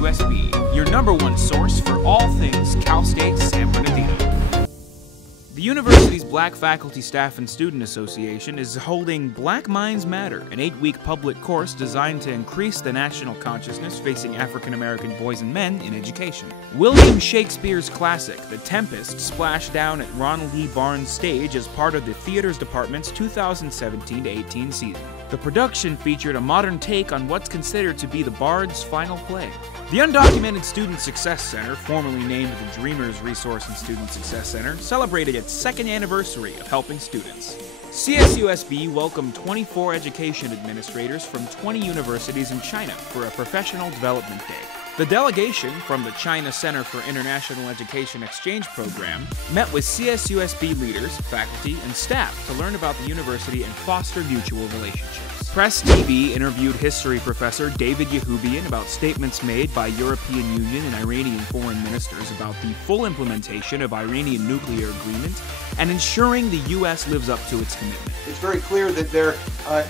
CSUSB, your #1 source for all things Cal State San Bernardino. The university's Black Faculty, Staff, and Student Association is holding Black Minds Matter, an 8-week public course designed to increase the national consciousness facing African American boys and men in education. William Shakespeare's classic, The Tempest, splashed down at Ronald E. Barnes Stage as part of the Theaters Department's 2017-18 season. The production featured a modern take on what's considered to be the Bard's final play. The Undocumented Student Success Center, formerly named the Dreamers Resource and Student Success Center, celebrated its 2nd anniversary of helping students. CSUSB welcomed 24 education administrators from 20 universities in China for a professional development day. The delegation from the China Center for International Education Exchange Program met with CSUSB leaders, faculty, and staff to learn about the university and foster mutual relationships. Press TV interviewed history professor David Yahubian about statements made by European Union and Iranian foreign ministers about the full implementation of Iranian nuclear agreement and ensuring the U.S. lives up to its commitment. It's very clear that there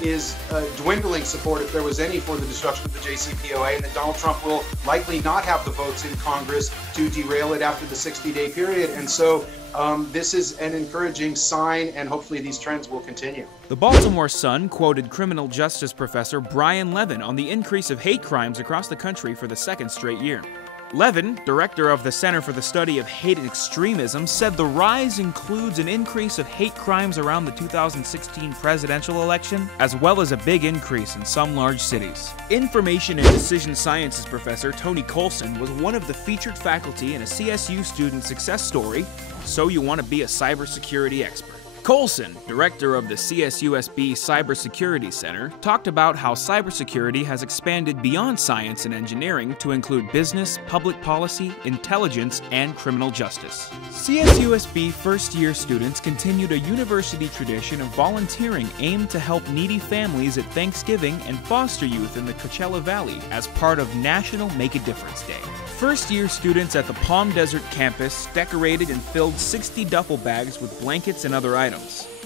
is dwindling support, if there was any, for the destruction of the JCPOA, and that Donald Trump will likely not have the votes in Congress to derail it after the 60-day period. And so this is an encouraging sign, and hopefully these trends will continue. The Baltimore Sun quoted criminal justice professor Brian Levin on the increase of hate crimes across the country for the 2nd straight year. Levin, director of the Center for the Study of Hate and Extremism, said the rise includes an increase of hate crimes around the 2016 presidential election, as well as a big increase in some large cities. Information and Decision Sciences professor Tony Coulson was one of the featured faculty in a CSU student success story, So You Want to Be a Cybersecurity Expert. Coulson, director of the CSUSB Cybersecurity Center, talked about how cybersecurity has expanded beyond science and engineering to include business, public policy, intelligence, and criminal justice. CSUSB first-year students continued a university tradition of volunteering aimed to help needy families at Thanksgiving and foster youth in the Coachella Valley as part of National Make a Difference Day. First-year students at the Palm Desert campus decorated and filled 60 duffel bags with blankets and other items.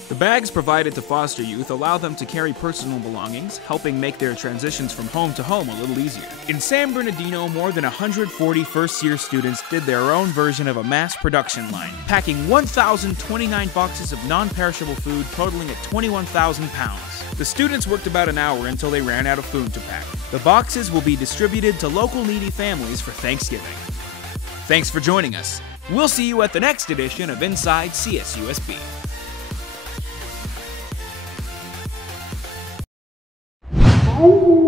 The bags provided to foster youth allow them to carry personal belongings, helping make their transitions from home to home a little easier. In San Bernardino, more than 140 first-year students did their own version of a mass production line, packing 1,029 boxes of non-perishable food totaling at 21,000 pounds. The students worked about an hour until they ran out of food to pack. The boxes will be distributed to local needy families for Thanksgiving. Thanks for joining us. We'll see you at the next edition of Inside CSUSB. Oh.